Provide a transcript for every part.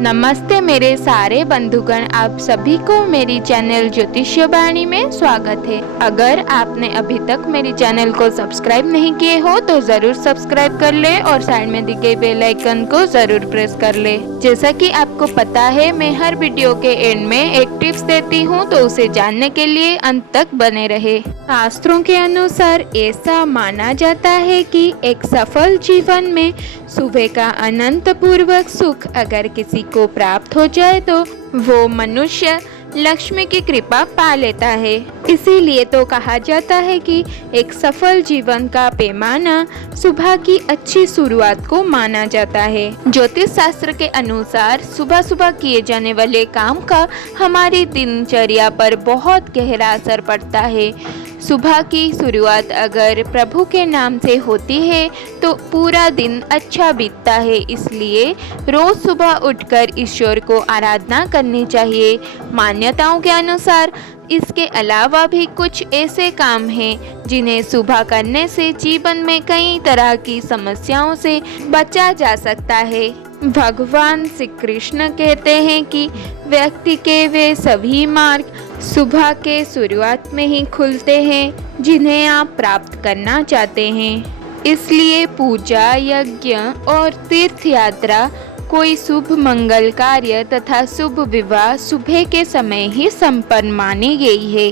नमस्ते मेरे सारे बंधुगण, आप सभी को मेरी चैनल ज्योतिष्य वाणी में स्वागत है। अगर आपने अभी तक मेरी चैनल को सब्सक्राइब नहीं किए हो तो जरूर सब्सक्राइब कर ले और साइड में दिखे बेल आइकन को जरूर प्रेस कर ले। जैसा कि आपको पता है, मैं हर वीडियो के एंड में एक टिप्स देती हूँ, तो उसे जानने के लिए अंत तक बने रहे। शास्त्रों के अनुसार ऐसा माना जाता है कि एक सफल जीवन में सुबह का अनंत पूर्वक सुख अगर किसी को प्राप्त हो जाए तो वो मनुष्य लक्ष्मी की कृपा पा लेता है। इसीलिए तो कहा जाता है कि एक सफल जीवन का पैमाना सुबह की अच्छी शुरुआत को माना जाता है। ज्योतिष शास्त्र के अनुसार सुबह सुबह किए जाने वाले काम का हमारी दिनचर्या पर बहुत गहरा असर पड़ता है। सुबह की शुरुआत अगर प्रभु के नाम से होती है तो पूरा दिन अच्छा बीतता है। इसलिए रोज सुबह उठकर ईश्वर को आराधना करनी चाहिए। मान्यताओं के अनुसार इसके अलावा भी कुछ ऐसे काम हैं जिन्हें सुबह करने से जीवन में कई तरह की समस्याओं से बचा जा सकता है। भगवान श्री कृष्ण कहते हैं कि व्यक्ति के वे सभी मार्ग सुबह के शुरुआत में ही खुलते हैं जिन्हें आप प्राप्त करना चाहते हैं। इसलिए पूजा, यज्ञ और तीर्थ यात्रा, कोई शुभ मंगल कार्य तथा शुभ विवाह सुबह के समय ही संपन्न मानी गई है।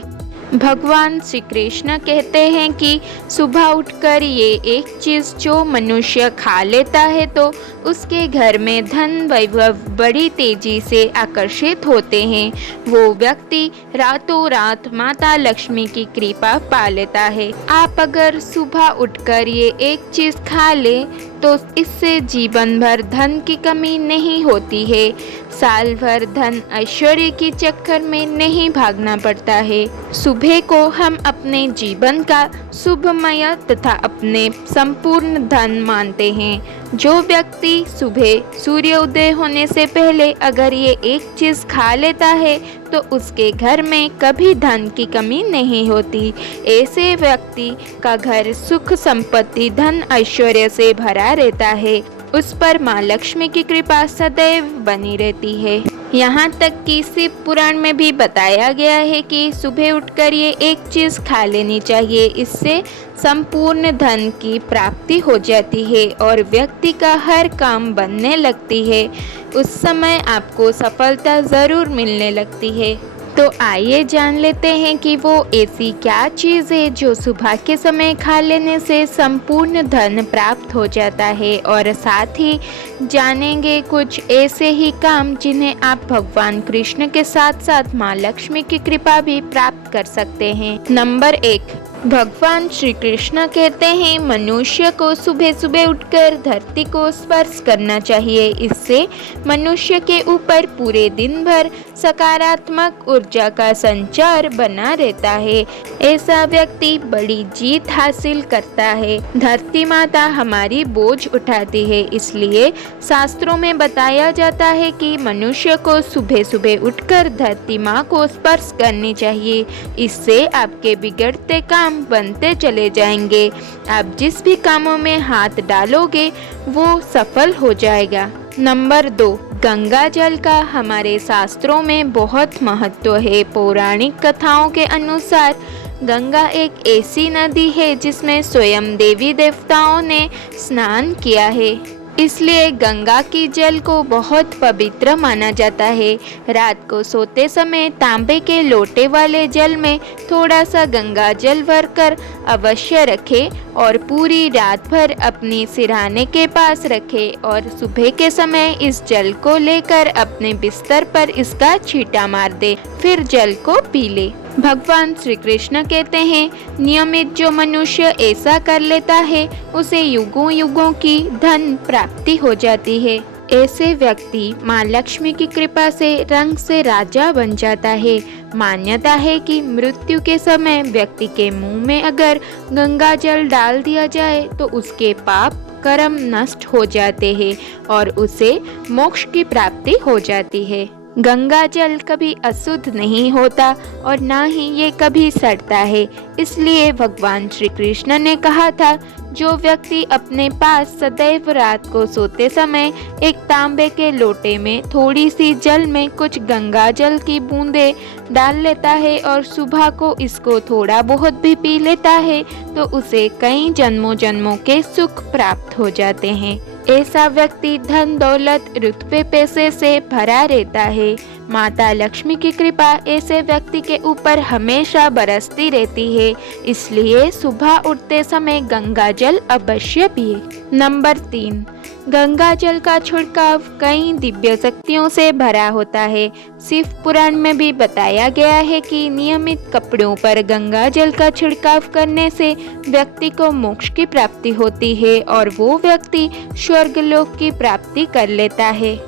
भगवान श्री कृष्ण कहते हैं कि सुबह उठकर ये एक चीज़ जो मनुष्य खा लेता है तो उसके घर में धन वैभव बड़ी तेजी से आकर्षित होते हैं। वो व्यक्ति रातों रात माता लक्ष्मी की कृपा पा लेता है। आप अगर सुबह उठकर ये एक चीज़ खा ले तो इससे जीवन भर धन की कमी नहीं होती है। साल भर धन ऐश्वर्य के चक्कर में नहीं भागना पड़ता है। सुबह को हम अपने जीवन का शुभमय तथा अपने संपूर्ण धन मानते हैं। जो व्यक्ति सुबह सूर्योदय होने से पहले अगर ये एक चीज़ खा लेता है तो उसके घर में कभी धन की कमी नहीं होती। ऐसे व्यक्ति का घर सुख संपत्ति धन ऐश्वर्य से भरा रहता है। उस पर माँ लक्ष्मी की कृपा सदैव बनी रहती है। यहाँ तक कि शिव पुराण में भी बताया गया है कि सुबह उठकर ये एक चीज़ खा लेनी चाहिए। इससे संपूर्ण धन की प्राप्ति हो जाती है और व्यक्ति का हर काम बनने लगती है। उस समय आपको सफलता ज़रूर मिलने लगती है। तो आइए जान लेते हैं कि वो ऐसी क्या चीज़ है जो सुबह के समय खा लेने से संपूर्ण धन प्राप्त हो जाता है, और साथ ही जानेंगे कुछ ऐसे ही काम जिन्हें आप भगवान कृष्ण के साथ साथ माँ लक्ष्मी की कृपा भी प्राप्त कर सकते हैं। नंबर 1, भगवान श्री कृष्ण कहते हैं मनुष्य को सुबह सुबह उठकर धरती को स्पर्श करना चाहिए। इससे मनुष्य के ऊपर पूरे दिन भर सकारात्मक ऊर्जा का संचार बना रहता है। ऐसा व्यक्ति बड़ी जीत हासिल करता है। धरती माता हमारी बोझ उठाती है, इसलिए शास्त्रों में बताया जाता है कि मनुष्य को सुबह सुबह उठकर धरती माँ को स्पर्श करनी चाहिए। इससे आपके बिगड़ते काम बनते चले जाएंगे। आप जिस भी कामों में हाथ डालोगे वो सफल हो जाएगा। नंबर 2, गंगा जल का हमारे शास्त्रों में बहुत महत्व है। पौराणिक कथाओं के अनुसार गंगा एक ऐसी नदी है जिसमें स्वयं देवी देवताओं ने स्नान किया है। इसलिए गंगा की जल को बहुत पवित्र माना जाता है। रात को सोते समय तांबे के लोटे वाले जल में थोड़ा सा गंगा जल भरकर अवश्य रखें और पूरी रात भर अपनी सिरहाने के पास रखें और सुबह के समय इस जल को लेकर अपने बिस्तर पर इसका छींटा मार दे, फिर जल को पी ले। भगवान श्री कृष्ण कहते हैं नियमित जो मनुष्य ऐसा कर लेता है उसे युगों युगों की धन प्राप्ति हो जाती है। ऐसे व्यक्ति माँ लक्ष्मी की कृपा से रंग से राजा बन जाता है। मान्यता है कि मृत्यु के समय व्यक्ति के मुंह में अगर गंगा जल डाल दिया जाए तो उसके पाप कर्म नष्ट हो जाते हैं और उसे मोक्ष की प्राप्ति हो जाती है। गंगा जल कभी अशुद्ध नहीं होता और ना ही ये कभी सड़ता है। इसलिए भगवान श्री कृष्ण ने कहा था जो व्यक्ति अपने पास सदैव रात को सोते समय एक तांबे के लोटे में थोड़ी सी जल में कुछ गंगा जल की बूंदें डाल लेता है और सुबह को इसको थोड़ा बहुत भी पी लेता है तो उसे कई जन्मों जन्मों के सुख प्राप्त हो जाते हैं। ऐसा व्यक्ति धन दौलत रुतबे पैसे से भरा रहता है। माता लक्ष्मी की कृपा ऐसे व्यक्ति के ऊपर हमेशा बरसती रहती है, इसलिए सुबह उठते समय गंगा जल अवश्य पिए। नंबर 3, गंगा जल का छिड़काव कई दिव्य शक्तियों से भरा होता है। शिव पुराण में भी बताया गया है कि नियमित कपड़ों पर गंगा जल का छिड़काव करने से व्यक्ति को मोक्ष की प्राप्ति होती है और वो व्यक्ति स्वर्गलोक की प्राप्ति कर लेता है।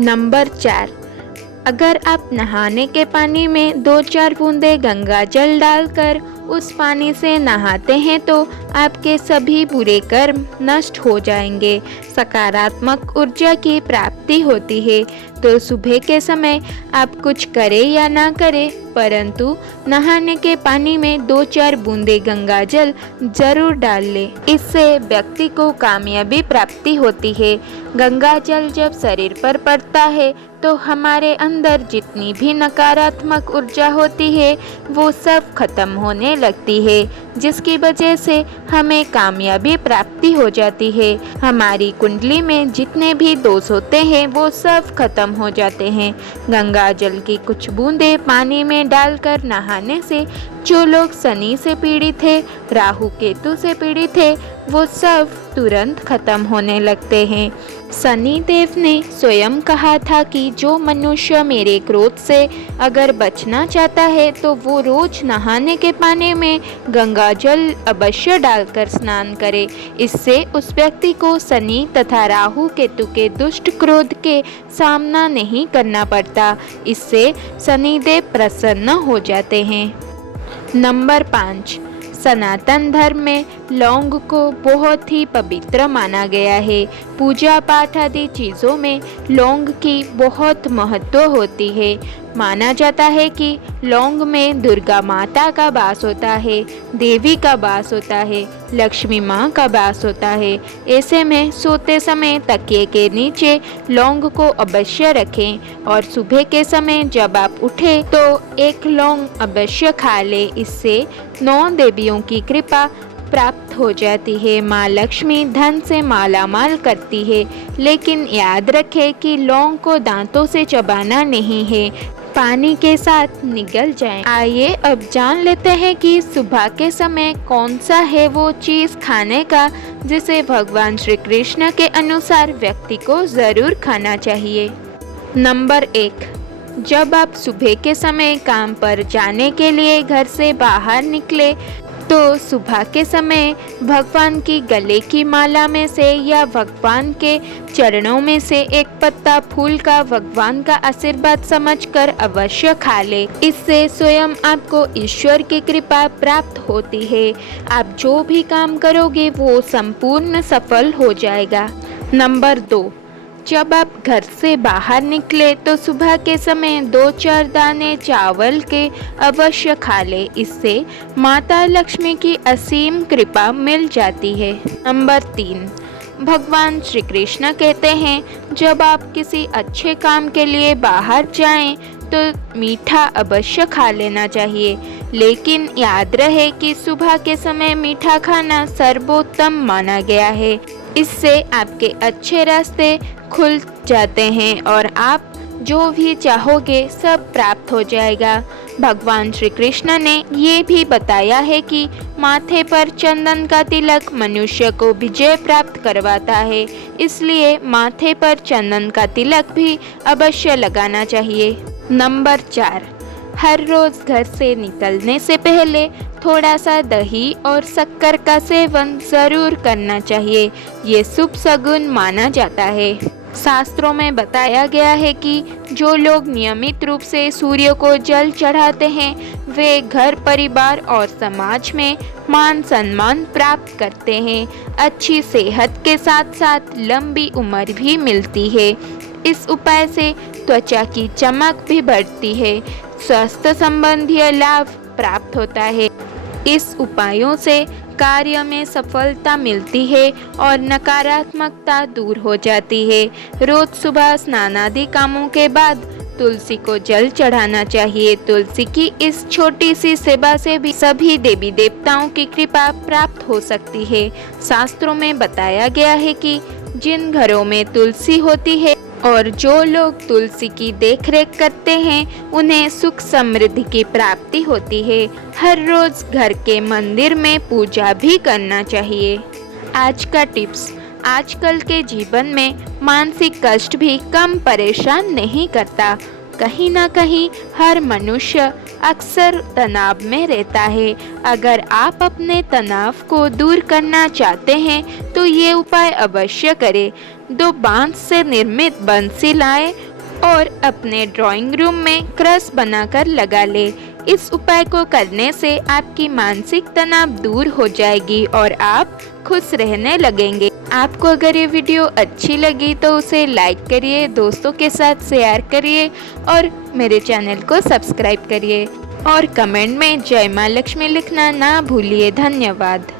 नंबर 4, अगर आप नहाने के पानी में 2-4 बूंदे गंगा जल डालकर उस पानी से नहाते हैं तो आपके सभी बुरे कर्म नष्ट हो जाएंगे, सकारात्मक ऊर्जा की प्राप्ति होती है। तो सुबह के समय आप कुछ करें या ना करें, परंतु नहाने के पानी में 2-4 बूंदे गंगा जल जरूर डाल लें। इससे व्यक्ति को कामयाबी प्राप्ति होती है। गंगा जल जब शरीर पर पड़ता है तो हमारे अंदर जितनी भी नकारात्मक ऊर्जा होती है वो सब खत्म होने लगती है, जिसकी वजह से हमें कामयाबी प्राप्ति हो जाती है। हमारी कुंडली में जितने भी दोष होते हैं वो सब खत्म हो जाते हैं। गंगा जल की कुछ बूंदे पानी में डालकर नहाने से जो लोग शनि से पीड़ित थे, राहु केतु से पीड़ित थे, वो सब तुरंत खत्म होने लगते हैं। शनि देव ने स्वयं कहा था कि जो मनुष्य मेरे क्रोध से अगर बचना चाहता है तो वो रोज नहाने के पानी में गंगा जल अवश्य डालकर स्नान करे। इससे उस व्यक्ति को शनि तथा राहु केतु के दुष्ट क्रोध के सामना नहीं करना पड़ता। इससे शनिदेव प्रसन्न हो जाते हैं। नंबर 5, सनातन धर्म में लौंग को बहुत ही पवित्र माना गया है। पूजा पाठ आदि चीज़ों में लौंग की बहुत महत्व होती है। माना जाता है कि लौंग में दुर्गा माता का वास होता है, देवी का वास होता है, लक्ष्मी माँ का वास होता है। ऐसे में सोते समय तकिए के नीचे लौंग को अवश्य रखें और सुबह के समय जब आप उठे तो एक लौंग अवश्य खा ले। इससे 9 देवियों की कृपा प्राप्त हो जाती है। माँ लक्ष्मी धन से मालामाल करती है, लेकिन याद रखें कि लौंग को दांतों से चबाना नहीं है, पानी के साथ निगल जाए। आइए अब जान लेते हैं कि सुबह के समय कौन सा है वो चीज़ खाने का जिसे भगवान श्री कृष्ण के अनुसार व्यक्ति को ज़रूर खाना चाहिए। नंबर 1, जब आप सुबह के समय काम पर जाने के लिए घर से बाहर निकले तो सुबह के समय भगवान की गले की माला में से या भगवान के चरणों में से एक पत्ता फूल का भगवान का आशीर्वाद समझकर अवश्य खा ले। इससे स्वयं आपको ईश्वर की कृपा प्राप्त होती है। आप जो भी काम करोगे वो संपूर्ण सफल हो जाएगा। नंबर 2, जब आप घर से बाहर निकले तो सुबह के समय 2-4 दाने चावल के अवश्य खा ले। इससे माता लक्ष्मी की असीम कृपा मिल जाती है। नंबर 3, भगवान श्री कृष्ण कहते हैं जब आप किसी अच्छे काम के लिए बाहर जाएं तो मीठा अवश्य खा लेना चाहिए, लेकिन याद रहे कि सुबह के समय मीठा खाना सर्वोत्तम माना गया है। इससे आपके अच्छे रास्ते खुल जाते हैं और आप जो भी चाहोगे सब प्राप्त हो जाएगा। भगवान श्री कृष्ण ने ये भी बताया है कि माथे पर चंदन का तिलक मनुष्य को विजय प्राप्त करवाता है, इसलिए माथे पर चंदन का तिलक भी अवश्य लगाना चाहिए। नंबर 4, हर रोज घर से निकलने से पहले थोड़ा सा दही और शक्कर का सेवन जरूर करना चाहिए। ये शुभ शगुन माना जाता है। शास्त्रों में बताया गया है कि जो लोग नियमित रूप से सूर्य को जल चढ़ाते हैं वे घर परिवार और समाज में मान सम्मान प्राप्त करते हैं। अच्छी सेहत के साथ साथ लंबी उम्र भी मिलती है। इस उपाय से त्वचा की चमक भी बढ़ती है, स्वास्थ्य संबंधी लाभ प्राप्त होता है। इस उपायों से कार्य में सफलता मिलती है और नकारात्मकता दूर हो जाती है। रोज सुबह स्नान आदि कामों के बाद तुलसी को जल चढ़ाना चाहिए। तुलसी की इस छोटी सी सेवा से भी सभी देवी देवताओं की कृपा प्राप्त हो सकती है। शास्त्रों में बताया गया है कि जिन घरों में तुलसी होती है और जो लोग तुलसी की देखरेख करते हैं उन्हें सुख समृद्धि की प्राप्ति होती है। हर रोज घर के मंदिर में पूजा भी करना चाहिए। आज का टिप्स, आजकल के जीवन में मानसिक कष्ट भी कम परेशान नहीं करता। कहीं ना कहीं हर मनुष्य अक्सर तनाव में रहता है। अगर आप अपने तनाव को दूर करना चाहते हैं तो ये उपाय अवश्य करें। 2 बांस से निर्मित बंसी लाएं और अपने ड्राइंग रूम में क्रॉस बनाकर लगा ले। इस उपाय को करने से आपकी मानसिक तनाव दूर हो जाएगी और आप खुश रहने लगेंगे। आपको अगर ये वीडियो अच्छी लगी तो उसे लाइक करिए, दोस्तों के साथ शेयर करिए और मेरे चैनल को सब्सक्राइब करिए और कमेंट में जय माँ लक्ष्मी लिखना ना भूलिए। धन्यवाद।